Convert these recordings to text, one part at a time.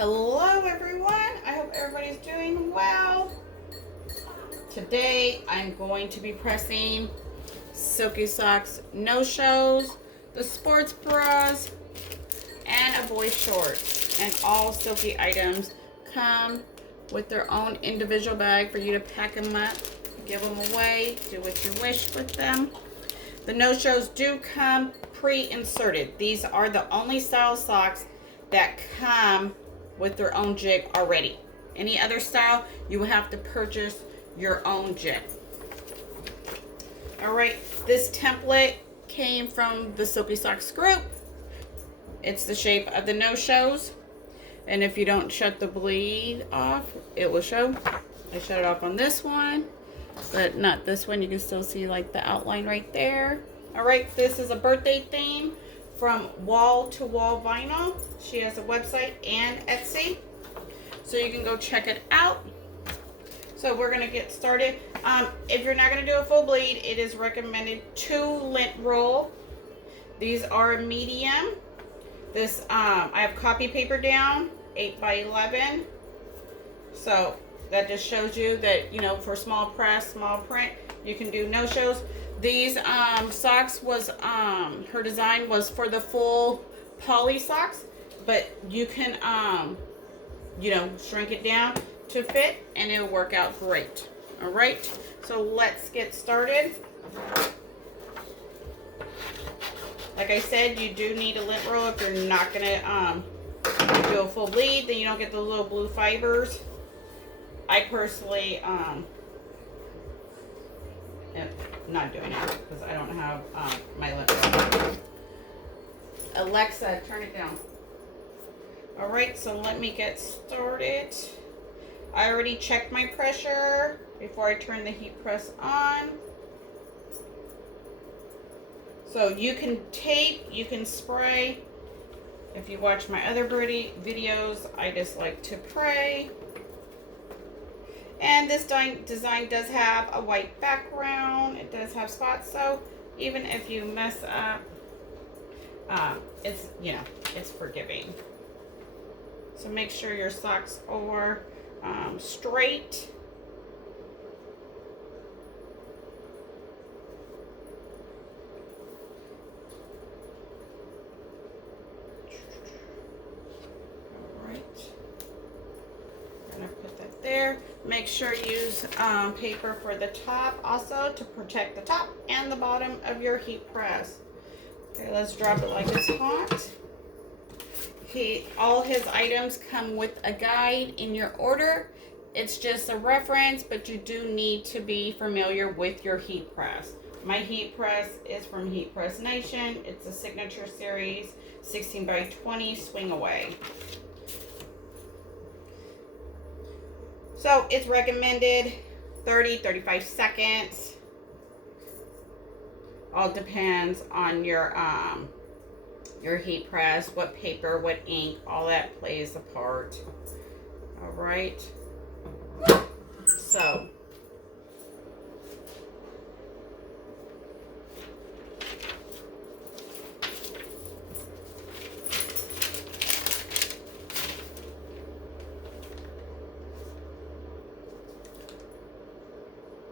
Hello everyone, I hope everybody's doing well. Today I'm going to be pressing Silky Socks no-shows, the sports bras, and a boy's shorts. And all Silky items come with their own individual bag for you to pack them up, give them away, do what you wish with them. The no-shows do come pre-inserted. These are the only style socks that come with their own jig already. Any other style, you will have to purchase your own jig. All right, this template came from the Silky Socks group. It's the shape of the no-shows, and if you don't shut the bleed off, it will show. I shut it off on this one, but not this one. You can still see like the outline right there. All right, this is a birthday theme from Wall2wallvinyl. She has a website and Etsy, so you can go check it out. So we're gonna get started. If you're not gonna do a full bleed, it is recommended 2 lint roll. These are medium. This I have copy paper down, 8 by 11. So that just shows you that, you know, for small press, small print, you can do no-shows. These socks was, her design was for the full poly socks, but you can, you know, shrink it down to fit and it'll work out great. All right, so let's get started. Like I said, you do need a lint roll if you're not gonna do a full bleed, then you don't get those little blue fibers. I personally am not doing it because I don't have my lint roll. Alexa, turn it down. All right, so let me get started. I already checked my pressure before I turn the heat press on. So you can tape, you can spray. If you watch my other birdie videos, I just like to pray. And this design does have a white background. It does have spots, so even if you mess up, it's, you know, it's forgiving. So make sure your socks are straight. There. Make sure you use paper for the top also to protect the top and the bottom of your heat press. Okay, let's drop it like it's hot. All his items come with a guide in your order. It's just a reference, but you do need to be familiar with your heat press. My heat press is from Heat Press Nation. It's a signature series, 16 by 20 swing away. So it's recommended 30-35 seconds. All depends on your heat press, what paper, what ink, all that plays a part. All right. So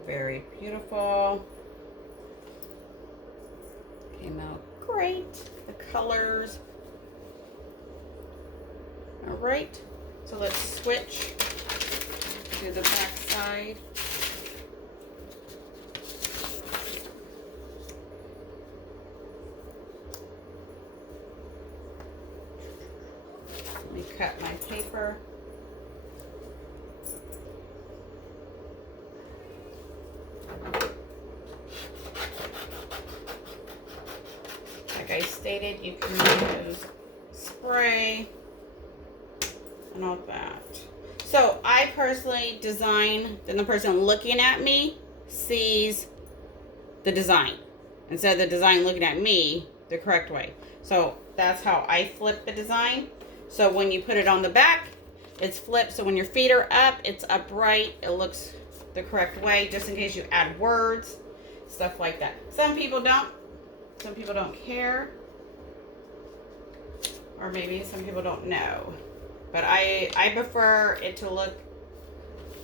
very beautiful. Came out great. The colors. All right. So let's switch to the back side. Let me cut my paper. Like I stated, you can use spray and all that. So I personally design, then the person looking at me sees the design instead of the design looking at me the correct way. So that's how I flip the design. So when you put it on the back, it's flipped. So when your feet are up, it's upright. It looks the correct way, just in case you add words, stuff like that. Some people don't. Some people don't care. Or maybe some people don't know. But I prefer it to look,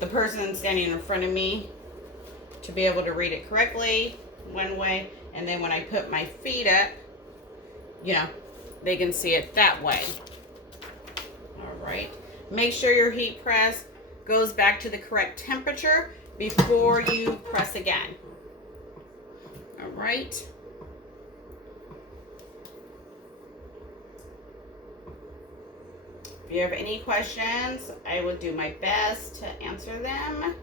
the person standing in front of me, to be able to read it correctly one way, and then when I put my feet up, you know, they can see it that way. All right. Make sure your heat press goes back to the correct temperature before you press again. All right. If you have any questions, I will do my best to answer them.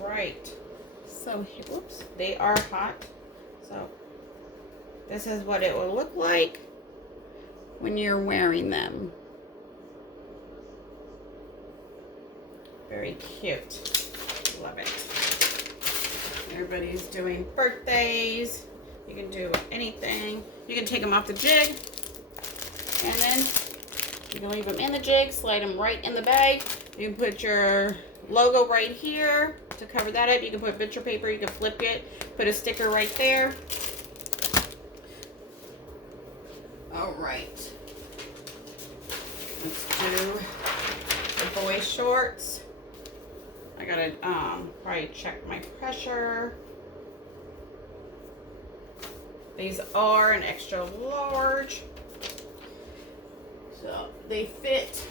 Right, so whoops, they are hot. So this is what it will look like when you're wearing them. Very cute. Love it. Everybody's doing birthdays. You can do anything. You can take them off the jig, and then you can leave them in the jig, slide them right in the bag. You can put your logo right here to cover that up. You can put picture paper, you can flip it, put a sticker right there. All right, let's do the boy shorts. I gotta probably check my pressure. These are an extra large, so they fit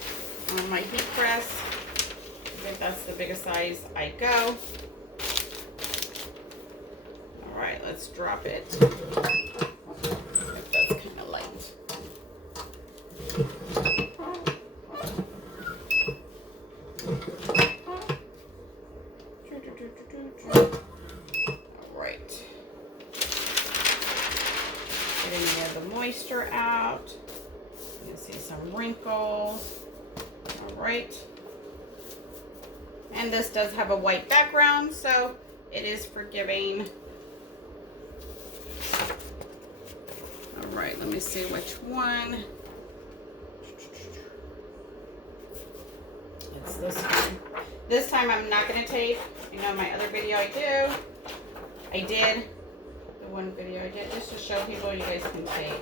on my heat press. I think that's the biggest size I go. All right, let's drop it. That's kind of light. All right. Getting any of the moisture out. You can see some wrinkles. All right. And this does have a white background, so it is forgiving. All right, let me see which one. It's this one. This time I'm not going to tape. You know, my other video I did. The one video I did just to show people you guys can tape.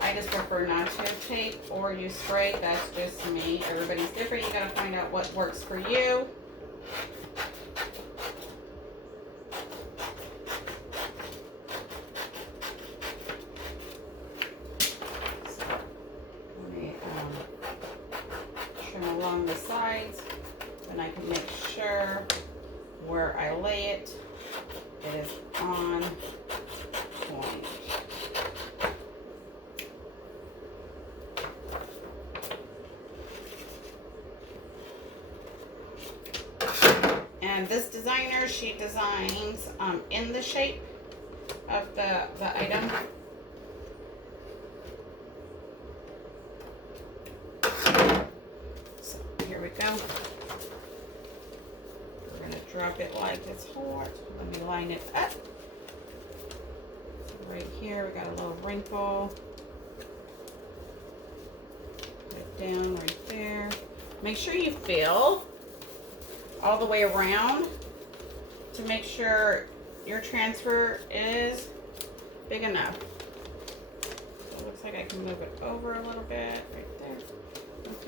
I just prefer not to tape or use spray. That's just me. Everybody's different. You gotta find out what works for you. So, let me trim along the sides, and I can make sure where I lay it, it is on point. And this designer, she designs in the shape of the item. So here we go. We're going to drop it like it's hot. Let me line it up. So right here, we got a little wrinkle. Put it down right there. Make sure you feel all the way around to make sure your transfer is big enough. So it looks like I can move it over a little bit right there.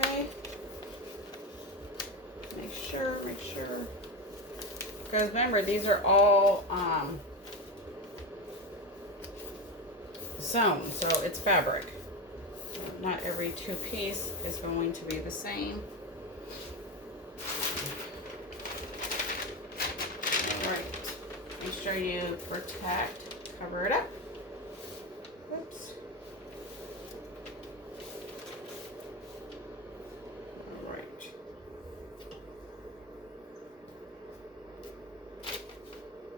Okay. Make sure. Because remember, these are all sewn, so it's fabric. Not every two-piece is going to be the same. Make sure you protect, cover it up. Oops. All right.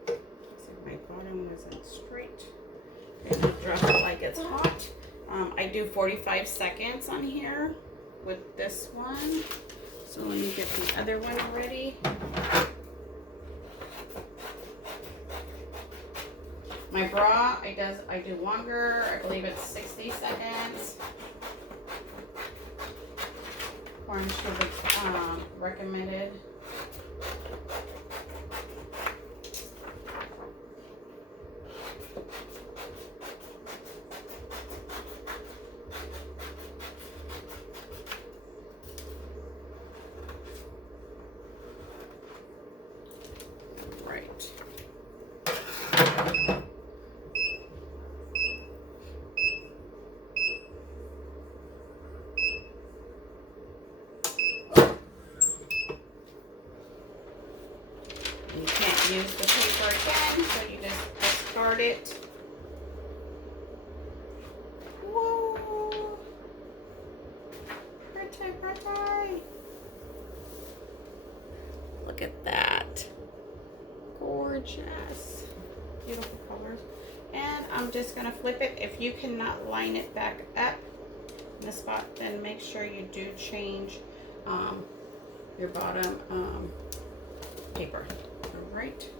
See if my bottom isn't straight. Okay, drop it like it's hot. I do 45 seconds on here with this one. So let me get the other one ready. My bra, I do longer. I believe it's 60 seconds. According to the recommended. Right. You can't use the paper again, so you just discard it. Whoa! Pretty, pretty. Look at that. Gorgeous. Beautiful colors. And I'm just going to flip it. If you cannot line it back up in the spot, then make sure you do change your bottom paper. All right.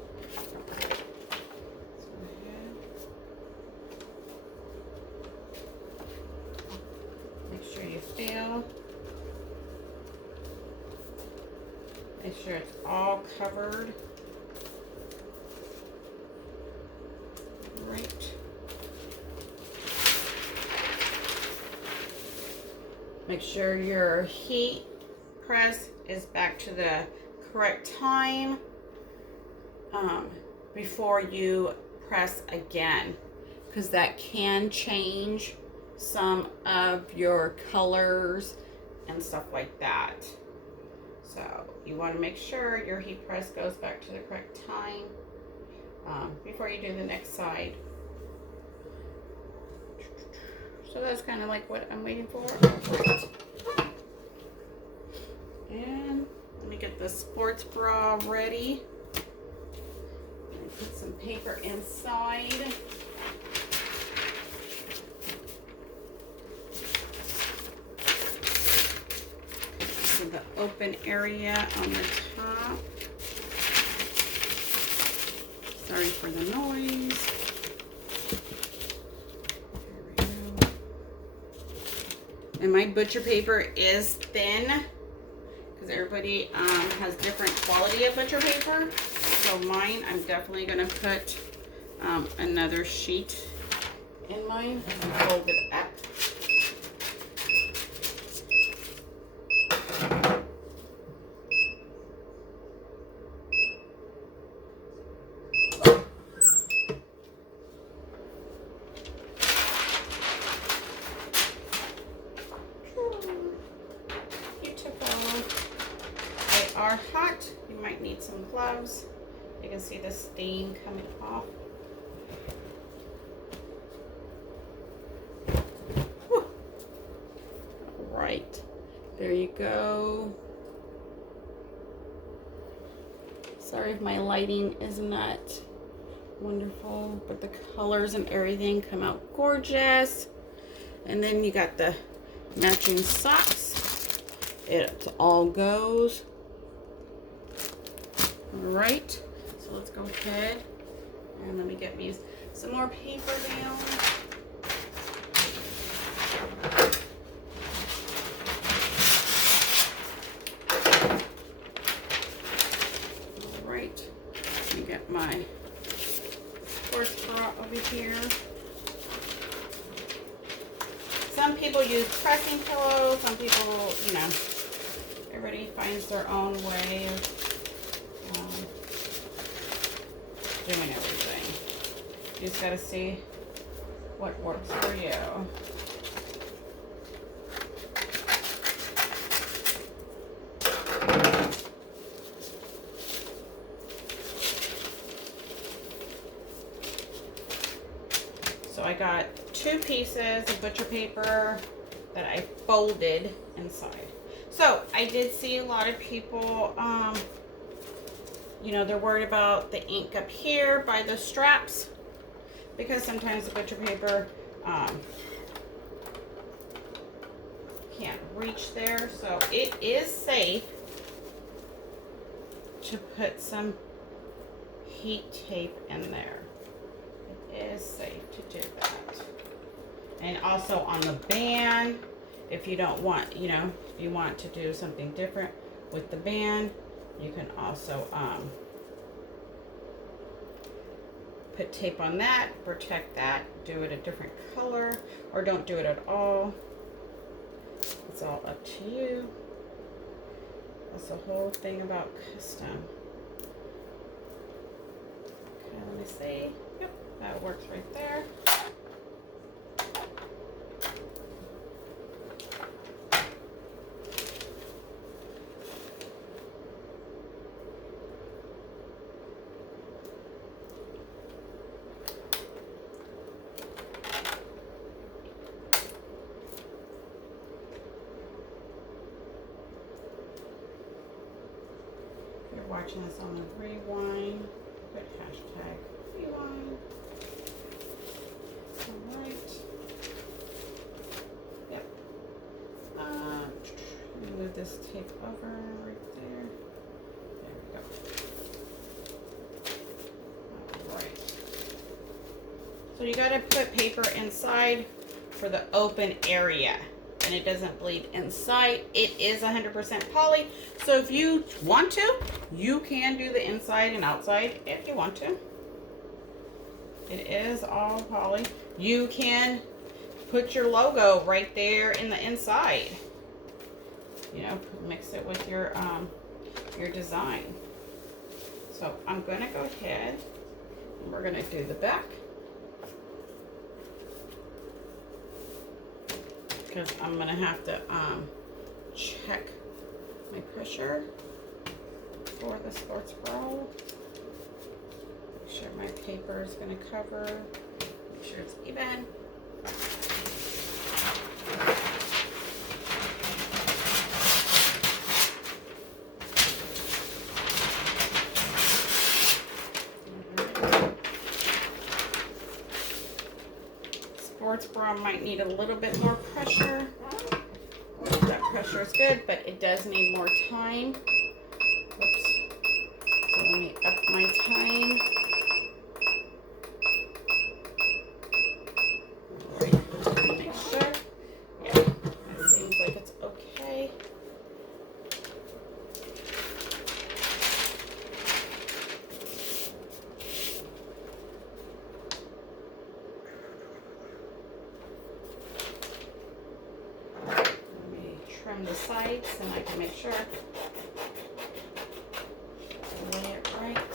Make sure you feel. Make sure it's all covered. Right. Make sure your heat press is back to the correct time before you press again, because that can change some of your colors and stuff like that. So you want to make sure your heat press goes back to the correct time before you do the next side. So that's kind of like what I'm waiting for. And let me get the sports bra ready. Put some paper inside. So the open area on the top. Sorry for the noise. There we go. And my butcher paper is thin, because everybody has different quality of butcher paper. So mine, I'm definitely going to put another sheet in mine and fold it up. They are hot. You might need some gloves. You can see the stain coming off. Whew. All right, there you go. Sorry if my lighting is not wonderful, but the colors and everything come out gorgeous. And then you got the matching socks. It all goes. All right, so let's go ahead and let me get me some more paper down. All right, let me get my sports bra over here. Some people use pressing pillows. Some people, you know, everybody finds their own way of doing everything. You just gotta see what works for you. So I got 2 pieces of butcher paper that I folded inside. So I did see a lot of people, you know, they're worried about the ink up here by the straps, because sometimes the butcher paper can't reach there. So it is safe to put some heat tape in there. It is safe to do that. And also on the band, if you don't want, you know, if you want to do something different with the band, you can also put tape on that, protect that, do it a different color, or don't do it at all. It's all up to you. That's the whole thing about custom. Okay, let me see. Yep, that works right there. Watching this on the rewind, put hashtag rewind. All right. Yep. Let me move this tape over right there. There we go. All right. So you got to put paper inside for the open area, and it doesn't bleed inside. It is 100% poly. So if you want to, you can do the inside and outside if you want to. It is all poly. You can put your logo right there in the inside. You know, mix it with your design. So I'm gonna go ahead and we're gonna do the back. Because I'm gonna have to check my pressure for the sports bra. Make sure my paper is gonna cover. Make sure it's even. Sports bra might need a little bit more pressure. That pressure is good, but it does need more time. Oops. So let me up my time. All right. Make sure. Yeah, it seems like it's okay. Trim the sides and I can make sure I lay it right.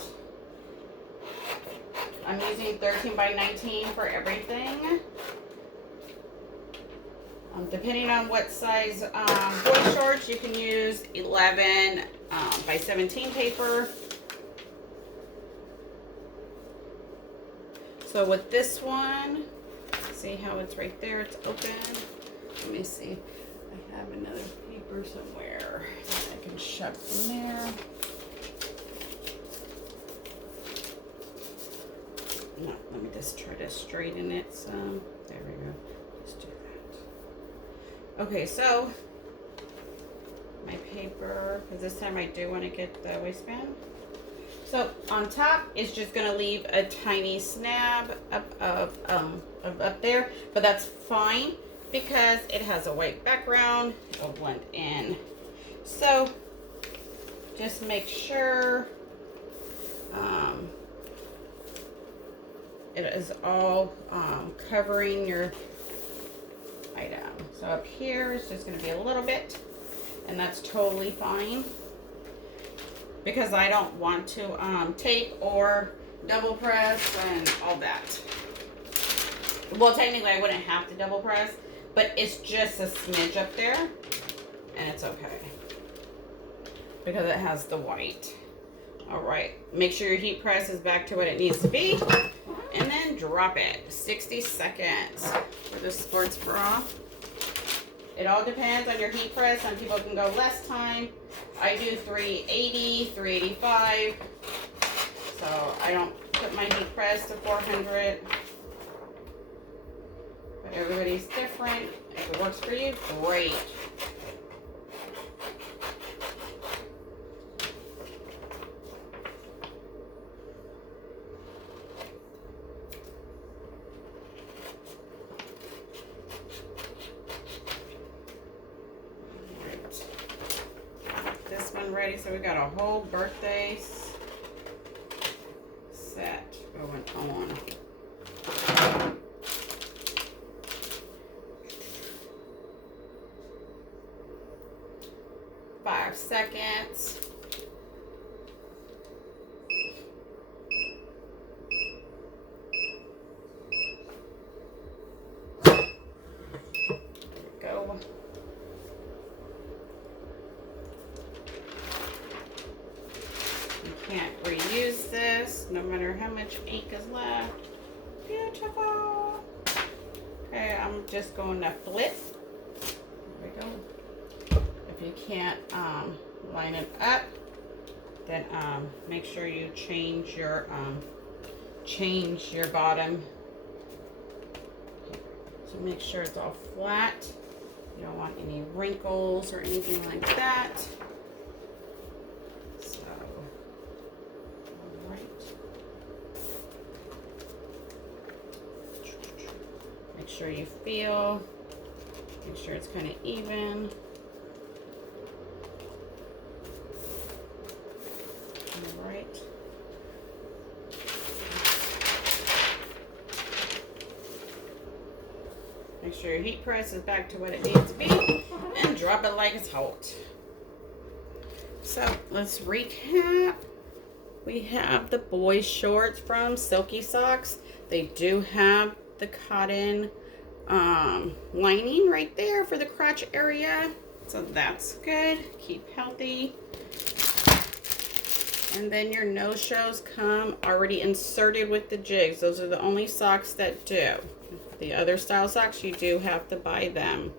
I'm using 13 by 19 for everything. Depending on what size boy shorts, you can use 11 by 17 paper. So with this one, see how it's right there, it's open. Let me see. I have another paper somewhere that I can shove in there. No, let me just try to straighten it some. There we go. Just do that. Okay, so my paper, because this time I do want to get the waistband. So on top, it's just going to leave a tiny snab up there, but that's fine. Because it has a white background, it'll blend in. So just make sure it is all covering your item. So up here it's just going to be a little bit, and that's totally fine because I don't want to tape or double press and all that. Well, technically I wouldn't have to double press, but it's just a smidge up there, and it's okay because it has the white. All right, make sure your heat press is back to what it needs to be, and then drop it. 60 seconds for the sports bra. It all depends on your heat press. Some people can go less time. I do 380, 385, so I don't put my heat press to 400. Everybody's different, If it works for you, great. This one ready, so we got a whole birthday set going on. 5 seconds. Go. You can't reuse this, no matter how much ink is left. Beautiful. Okay, I'm just going to flip. There we go. If you can't line it up, then make sure you change your bottom. So make sure it's all flat. You don't want any wrinkles or anything like that. So, all right. Make sure you feel. Make sure it's kind of even. All right. Make sure your heat press is back to what it needs to be, and drop it like it's hot. So let's recap. We have the boys shorts from Silky Socks. They do have the cotton lining right there for the crotch area, so that's good. Keep healthy. And then your no-shows come already inserted with the jigs. Those are the only socks that do. The other style socks, you do have to buy them.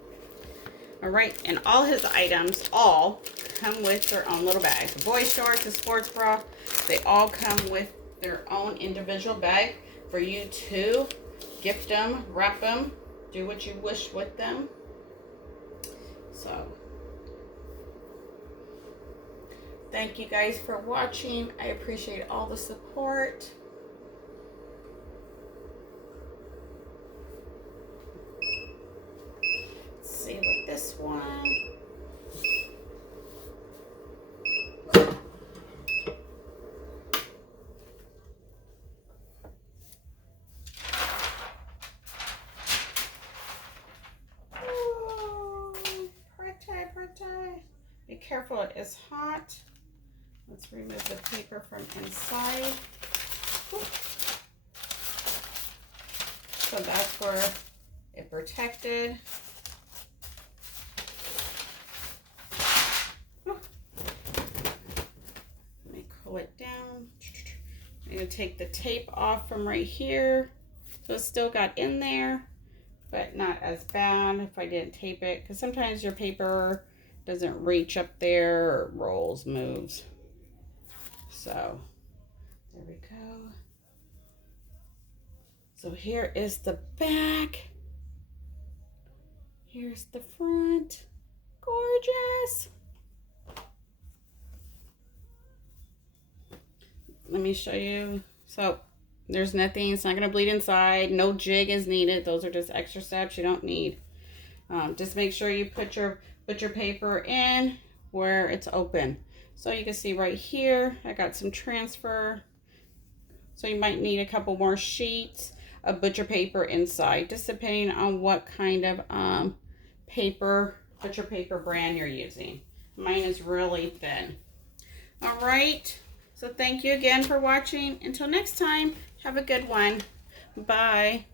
All right, and all his items all come with their own little bags. The boy shorts, the sports bra, they all come with their own individual bag for you to gift them, wrap them, do what you wish with them. So, thank you guys for watching. I appreciate all the support. Let's see with this one. Be careful, it is hot. Let's remove the paper from inside. So that's where it protected. Let me cool it down. I'm going to take the tape off from right here. So it's still got in there, but not as bad if I didn't tape it, because sometimes your paper doesn't reach up there or rolls, moves. So there we go. So here is the back. Here's the front. Gorgeous. Let me show you. So there's nothing, it's not going to bleed inside. No jig is needed. Those are just extra steps you don't need. Just make sure you put your paper in where it's open. So you can see right here, I got some transfer. So you might need a couple more sheets of butcher paper inside, just depending on what kind of butcher paper brand you're using. Mine is really thin. All right, so thank you again for watching. Until next time, have a good one. Bye.